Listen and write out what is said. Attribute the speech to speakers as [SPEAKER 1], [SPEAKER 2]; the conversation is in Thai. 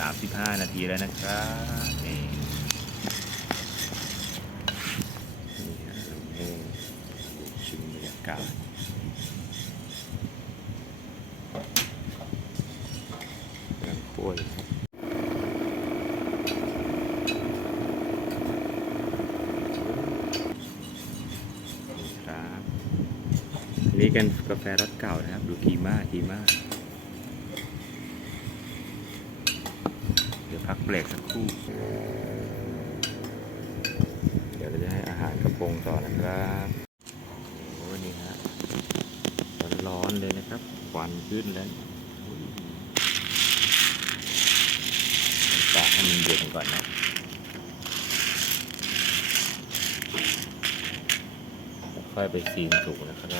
[SPEAKER 1] สามสิบห้านาทีแล้วนะครับนี่นี่ฮะลุงเฮงชิมบรรยากาศกำลังคั่วยครับนี่กันกาแฟรสเก่านะครับ ดูทีมาทีมา เดี๋ยว พักเบรกสักครู่ เดี๋ยวเราจะให้อาหารกระพงต่อนะครับโอ้โหนี่ฮะร้อนเลยนะครับควันขึ้นแล้วอุ้ยตให้มันเย็นก่อนนะค่อยไปซีนถูกนะครับ